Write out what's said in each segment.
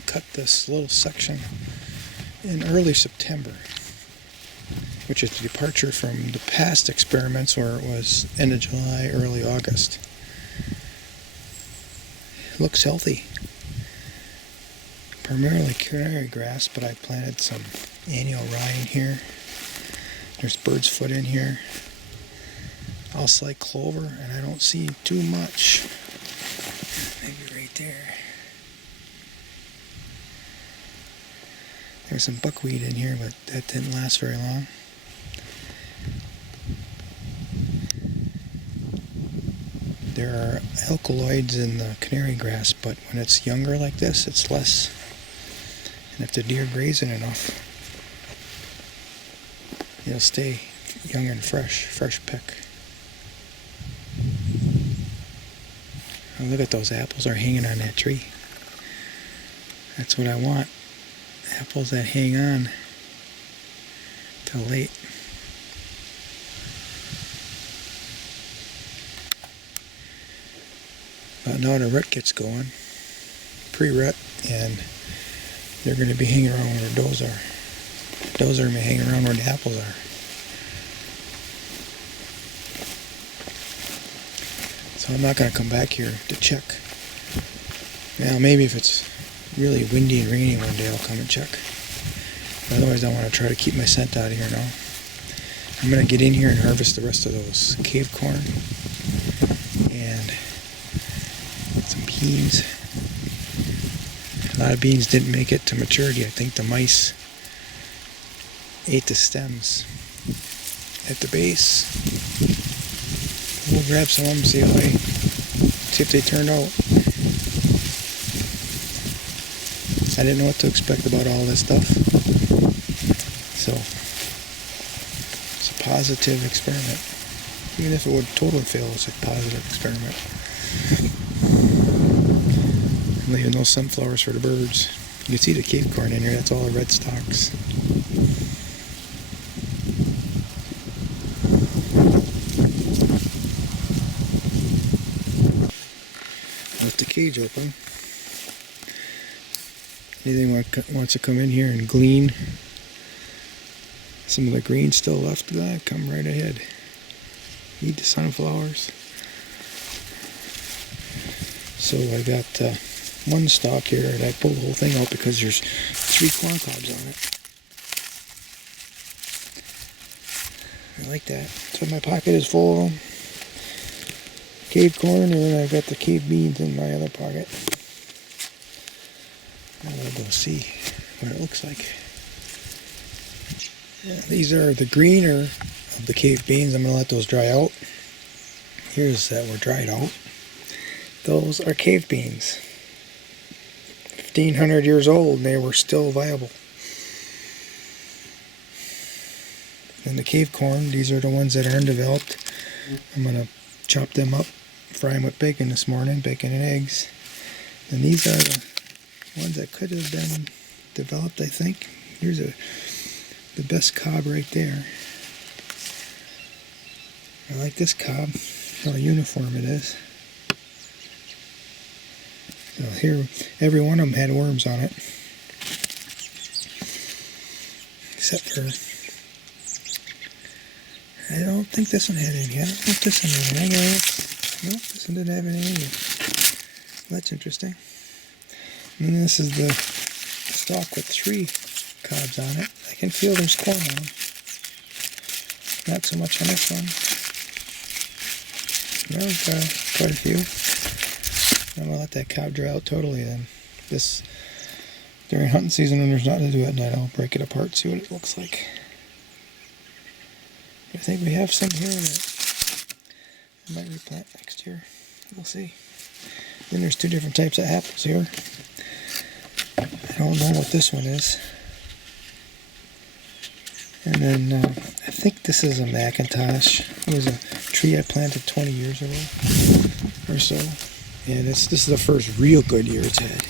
I cut this little section in early September, which is a departure from the past experiments where it was end of July, early August. It looks healthy. Primarily canary grass, but I planted some annual rye in here. There's bird's foot in here. Also like clover, and I don't see too much. Maybe right there. There's some buckwheat in here, but that didn't last very long. There are alkaloids in the canary grass, but when it's younger like this, it's less. And if the deer graze it enough, it'll stay young and fresh pick. Oh, look at those apples are hanging on that tree. That's what I want. Apples that hang on till late. But now the rut gets going, pre-rut, and they're going to be hanging around where the does are. Does are going to be hanging around where the apples are. So I'm not going to come back here to check. Now maybe if it's really windy and rainy one day I'll come and check. But otherwise I want to try to keep my scent out of here now. I'm going to get in here and harvest the rest of those cave corn and some beans. A lot of beans didn't make it to maturity. I think the mice ate the stems at the base. We'll grab some of them, see if they turned out. I didn't know what to expect about all this stuff. So it's a positive experiment. Even if it would totally fail, it's a positive experiment. I'm leaving those sunflowers for the birds. You can see the cave corn in here, that's all the red stalks. Left the cage open. Anything wants to come in here and glean some of the green still left, come right ahead. Eat the sunflowers. So I got one stalk here, and I pulled the whole thing out because there's 3 corn cobs on it. I like that. So my pocket is full of them. Cave corn, and then I got the cave beans in my other pocket. Now we'll go see what it looks like. Yeah, these are the greener of the cave beans. I'm going to let those dry out. Here's that were dried out. Those are cave beans. 1,500 years old, and they were still viable. And the cave corn, these are the ones that are undeveloped. I'm going to chop them up, fry them with bacon this morning, bacon and eggs. And these are the ones that could have been developed, I think. Here's the best cob right there. I like this cob, how uniform it is. So here, every one of them had worms on it. Except for, I don't think this one had any. I don't know if this one had any. Nope, this one didn't have any either. That's interesting. And then this is the stalk with 3 cobs on it. I can feel there's corn on them. Not so much on this one. There's quite a few. I'm going to let that cob dry out totally then. This, during hunting season when there's nothing to do at night, I'll break it apart, see what it looks like. I think we have some here that I might replant next year. We'll see. Then there's 2 different types of apples here. I don't know what this one is. And then I think this is a Macintosh. It was a tree I planted 20 years ago or so. And this is the first real good year it's had.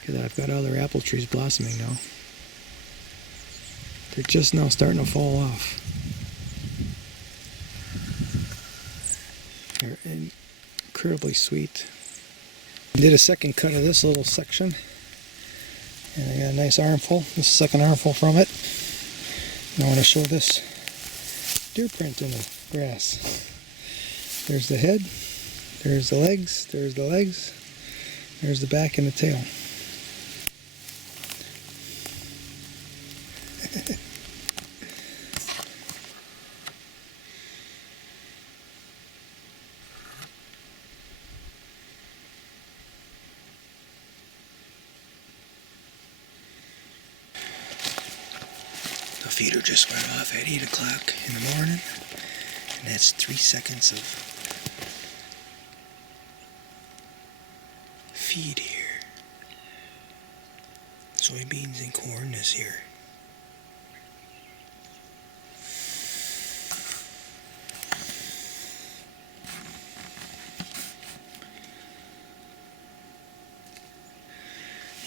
Because I've got other apple trees blossoming now. They're just now starting to fall off. They're incredibly sweet. I did a second cut of this little section. And I got a nice armful, this second armful from it. And I want to show this deer print in the grass. There's the head, there's the legs, there's the back and the tail. The feeder just went off at 8 o'clock in the morning, and that's 3 seconds of feed here. Soybeans and corn is here.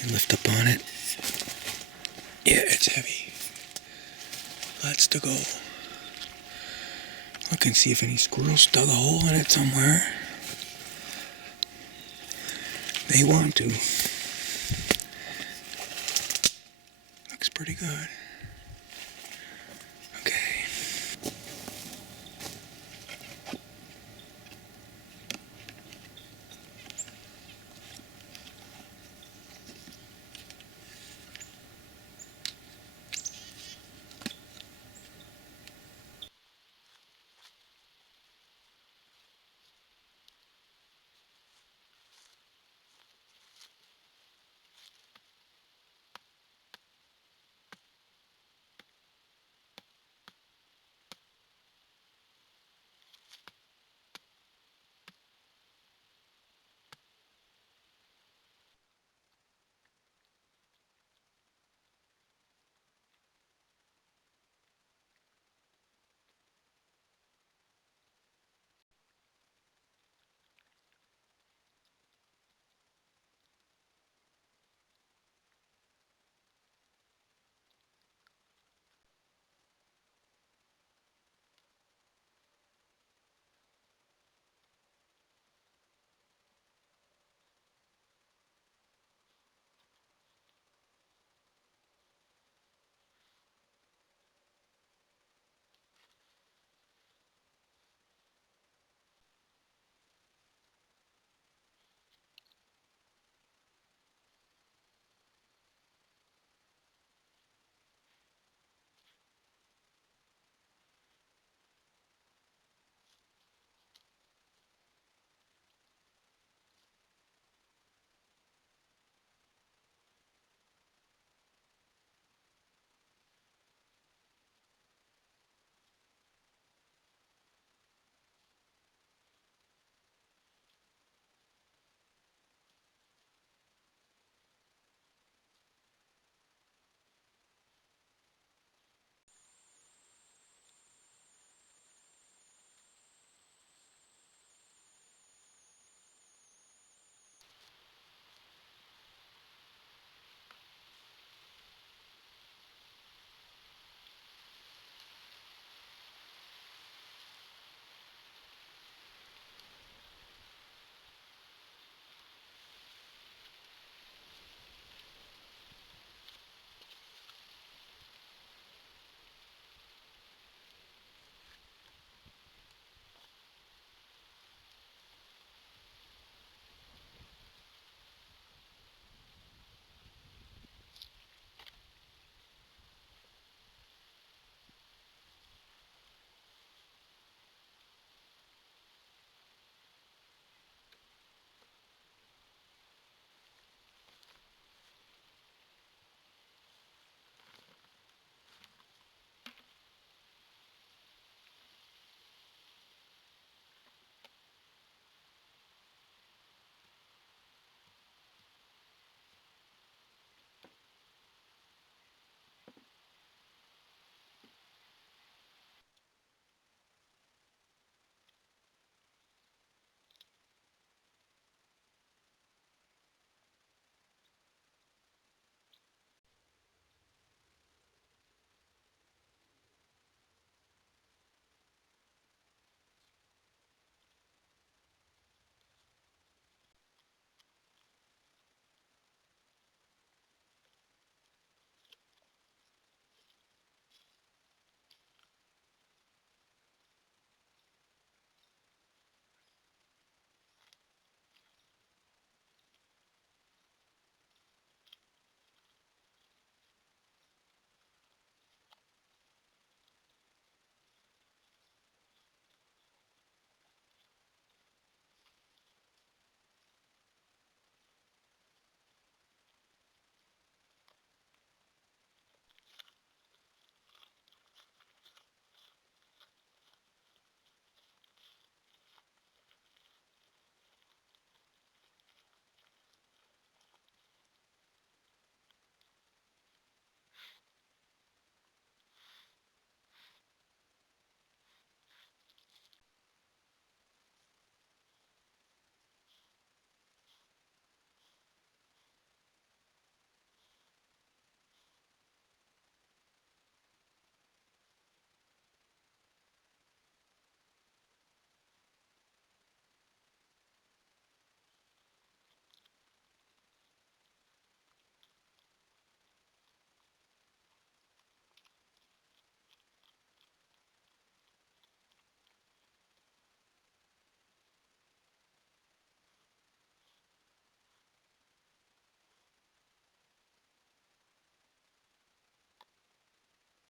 You lift up on it. Yeah, it's heavy. Lots to go. Look and see if any squirrels dug a hole in it somewhere. They want to. Looks pretty good.